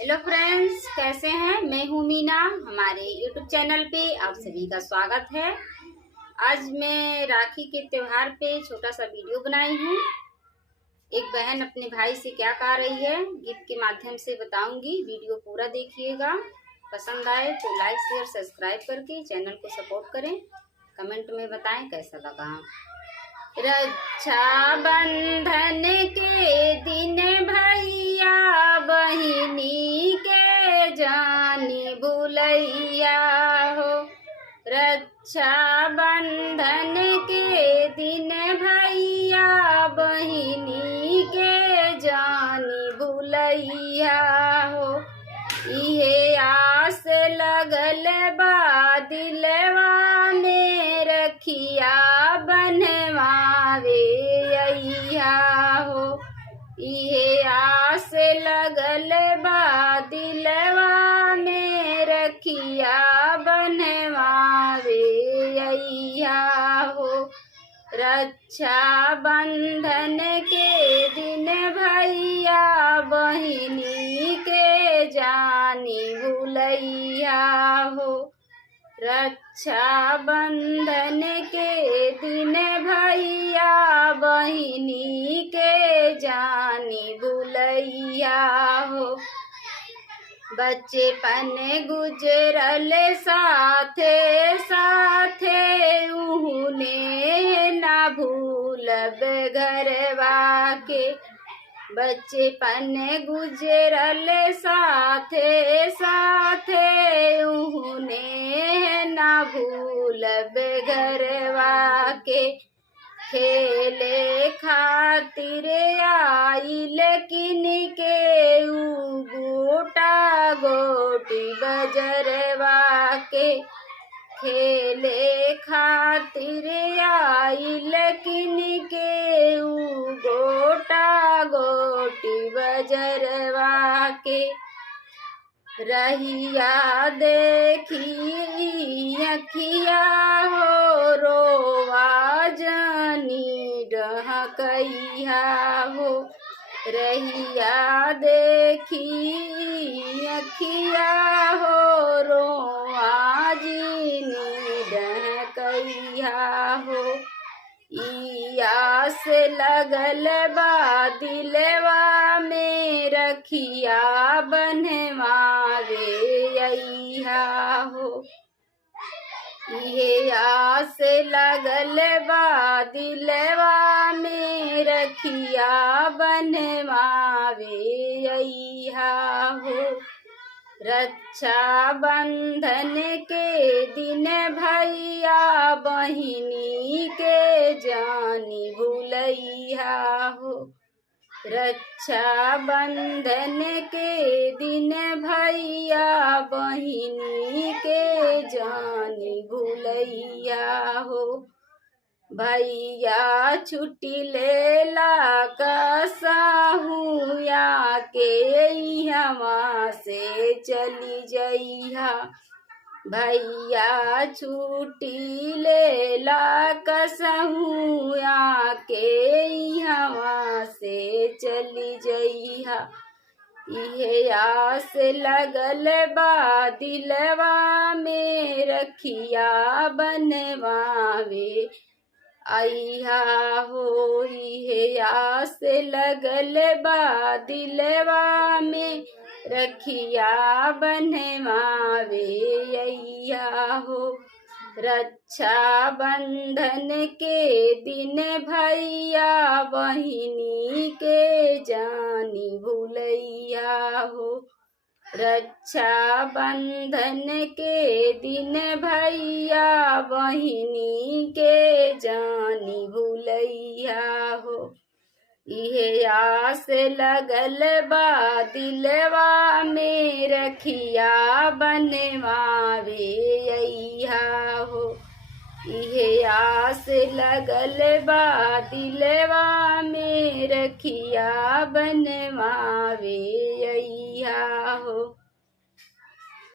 Hello friends, कैसे हैं? मैं हूँ मीना। हमारे यूट्यूब चैनल पे आप सभी का स्वागत है। आज मैं राखी के त्योहार पे छोटा सा वीडियो बनाई हूँ। एक बहन अपने भाई से क्या कह रही है गीत के माध्यम से बताऊंगी। वीडियो पूरा देखिएगा। पसंद आए तो लाइक शेयर सब्सक्राइब करके चैनल को सपोर्ट करें। कमेंट में बताएं कैसा लगा। रक्षा बंधन के दिन भैया बहिनी के जानी भुलैया हो। रक्षा बंधन के दिन भैया बहिनी के जानी भुलैया हो। इहे आस लगल बा दिलवा में रखिया बनवावे अइहा हो। इहे आस लगल बा दिलवा में रखिया बनवावे अइहा हो। रक्षा बंधन के दिन भैया बहिनी के जानी भुलैया हो। रक्षा बंधन के दिन भैया बहिनी के जानी भुलैया हो। बचपन गुजरल साथे साथे उहुने ना भूलब घरवा के। बचपन गुजरल साथे साथे उहुने ना भूलब घरवा के। खेले खातिर आइल किन के ऊ गोटा गोटी बजरवा के। खेले खातिर आइल किन के ऊ गोटा गोटी बजरवा के। रहिया देखी अखिया हो रोवा जानी डहकैया हो। रहिया देखी अखिया हो रोवा जानी डहकैया हो। ई आस लगल बा दिलवा में रखिया बनवावे अइहा हो। इहे आस लगल बा दिलवा में रखिया बनवावे अइहा हो। रक्षा बंधन के दिन भैया बहिनी के जानी भुलैया हो। रक्षा बंधन के दिन भैया बहिनी के जानी भुलैया हो। भैया छुट्टी लेला कसहू या के यहाँ से चली जइहा। भैया छुट्टी लेला कसहू या के यहाँ से चली जइहा। इहे आस लगल बा दिलवा में रखिया बनवावे अइहा हो। इहे आस लगल बा दिलवा में रखिया बनवावे अइहा हो। रक्षा बंधन के दिन भैया बहिनी के जानी भुलैया हो। रक्षा बंधन के दिन भैया बहिनी के जानी भुलैया हो। इहे आस लगल बा दिलवा में रखिया बनवावे अइहा हो। इहे आस लगल बा दिलवा में रखिया बनवावे अइहा हो।